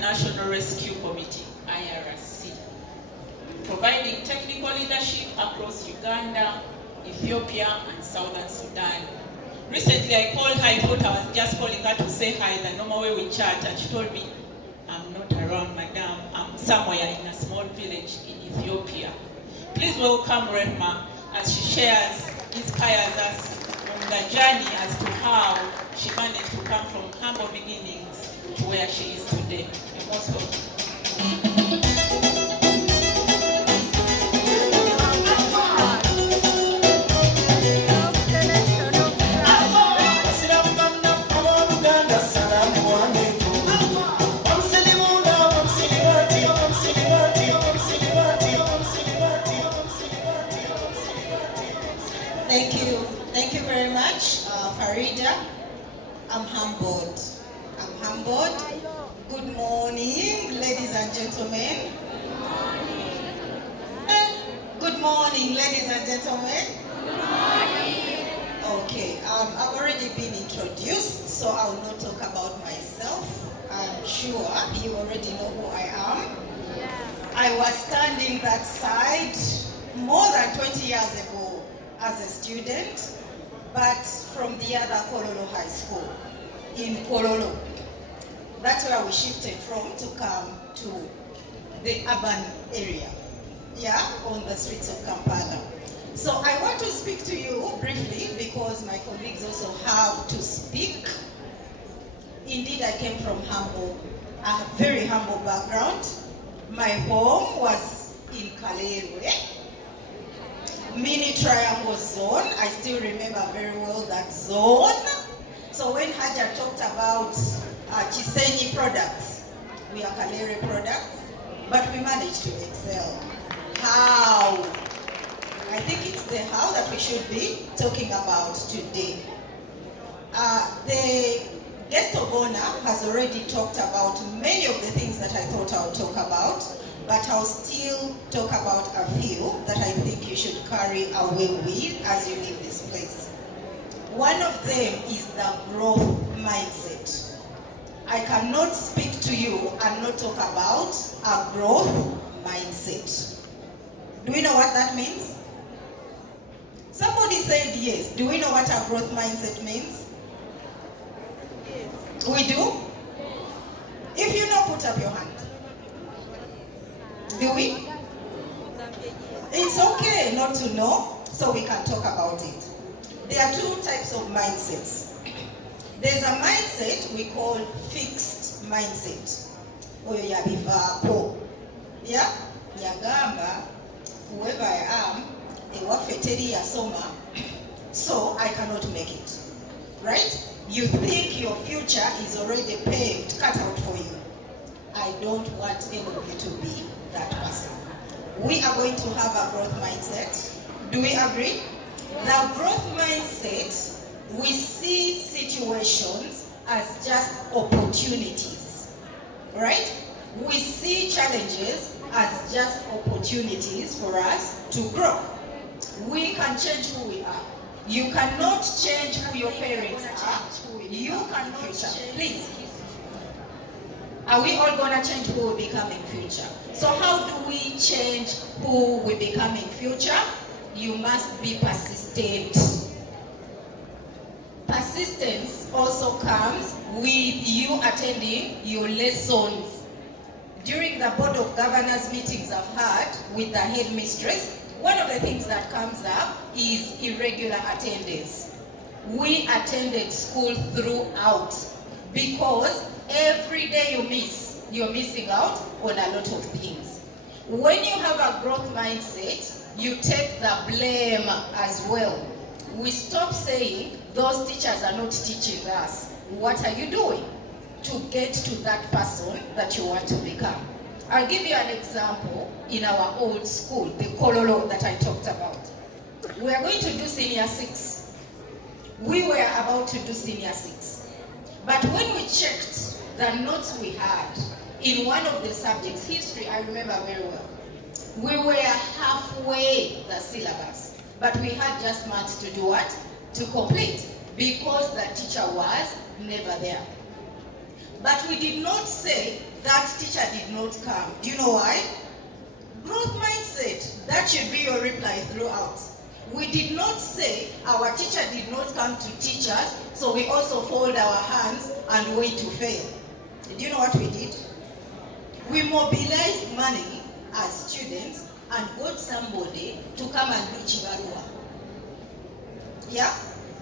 International Rescue Committee, IRC, providing technical leadership across Uganda, Ethiopia, and Southern Sudan. Recently, I called her. I thought I was just calling her to say hi, the normal way we chat, and she told me, I'm not around, madam. I'm somewhere in a small village in Ethiopia. Please welcome Rehma as she shares, inspires us on the journey as to how she managed to come from humble beginnings to where she is today. You're most welcome. Thank you very much, Farida. I'm humbled. Good morning, ladies and gentlemen. Good morning, ladies and gentlemen. Okay, I've already been introduced, so I will not talk about myself. I'm sure you already know who I am. I was standing that side more than 20 years ago as a student, but from the other Kololo High School in Kololo. That's where we shifted from to come to the urban area, on the streets of Kampala. So I want to speak to you briefly because my colleagues also have to speak. Indeed, I came from a very humble background. My home was in Kaleerwe, Mini Triangle Zone. I still remember very well that zone. So when Haja talked about Chisenyi products, we are Kaleerwe products, but we managed to excel. How? I think it's the how that we should be talking about today. The guest of honor has already talked about many of the things that I thought I would talk about, but I'll still talk about a few that I think you should carry away with as you leave this place. One of them is the growth mindset. I cannot speak to you and not talk about a growth mindset. Do we know what that means? Somebody said yes. Do we know what a growth mindset means? Yes. We do? If you know, put up your hand. Do we? It's okay not to know, so we can talk about it. There are two types of mindsets. There's a mindset we call fixed mindset. Oyo yabivako. Yeah? Yagamba, whoever I am, ewafeteri yasoma, so I cannot make it. Right? You think your future is already paved, cut out for you. I don't want any of you to be that person. We are going to have a growth mindset. Do we agree? The growth mindset, we see situations as just opportunities, right? We see challenges as just opportunities for us to grow. We can change who we are. You cannot change who your parents are. You can future. Please. Are we all going to change who we become in future? So how do we change who we become in future? You must be persistent. Persistence also comes with you attending your lessons. During the Board of Governors meetings I've had with the headmistress, one of the things that comes up is irregular attendance. We attended school throughout because every day you miss, you're missing out on a lot of things. When you have a growth mindset, you take the blame as well. We stop saying those teachers are not teaching us. What are you doing to get to that person that you want to become? I'll give you an example in our old school, the Kololo that I talked about. We are going to do senior 6. We were about to do senior 6. But when we checked the notes we had in one of the subjects, history, I remember very well, we were halfway the syllabus, but we had just maths to do what? To complete, because the teacher was never there. But we did not say that teacher did not come. Do you know why? Growth mindset. That should be your reply throughout. We did not say our teacher did not come to teach us, so we also fold our hands and wait to fail. Do you know what we did? We mobilized money as students and got somebody to come and do chibarua. Yeah?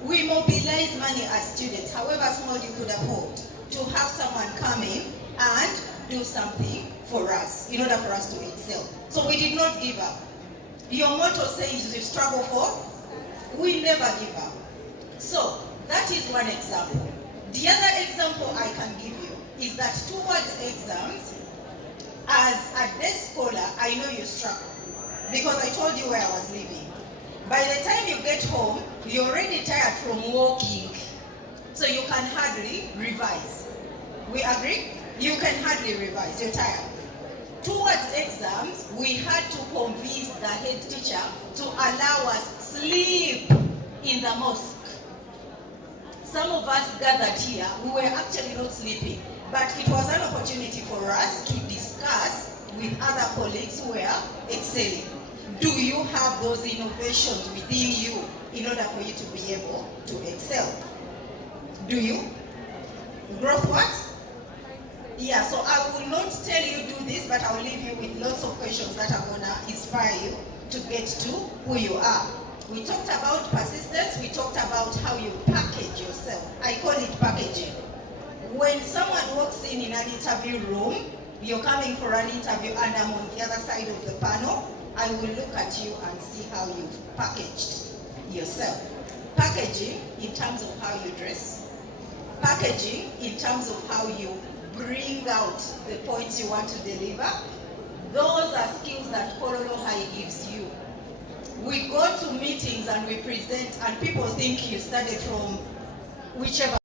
We mobilized money as students, however small you could afford, to have someone come in and do something for us, in order for us to excel. So we did not give up. Your motto says you struggle for, we never give up. So that is one example. The other example I can give you is that towards exams, as a desk scholar, I know you struggle because I told you where I was living. By the time you get home, you're already tired from walking, so you can hardly revise. We agree? You can hardly revise, you're tired. Towards exams, we had to convince the head teacher to allow us sleep in the mosque. Some of us gathered here, we were actually not sleeping, but it was an opportunity for us to discuss with other colleagues who were excelling. Do you have those innovations within you in order for you to be able to excel? Do you? Growth what? Yeah, so I will not tell you do this, but I will leave you with lots of questions that are going to inspire you to get to who you are. We talked about persistence, we talked about how you package yourself. I call it packaging. When someone walks in an interview room, you're coming for an interview and I'm on the other side of the panel, I will look at you and see how you've packaged yourself. Packaging in terms of how you dress. Packaging in terms of how you bring out the points you want to deliver. Those are skills that Kololo High gives you. We go to meetings and we present and people think you studied from whichever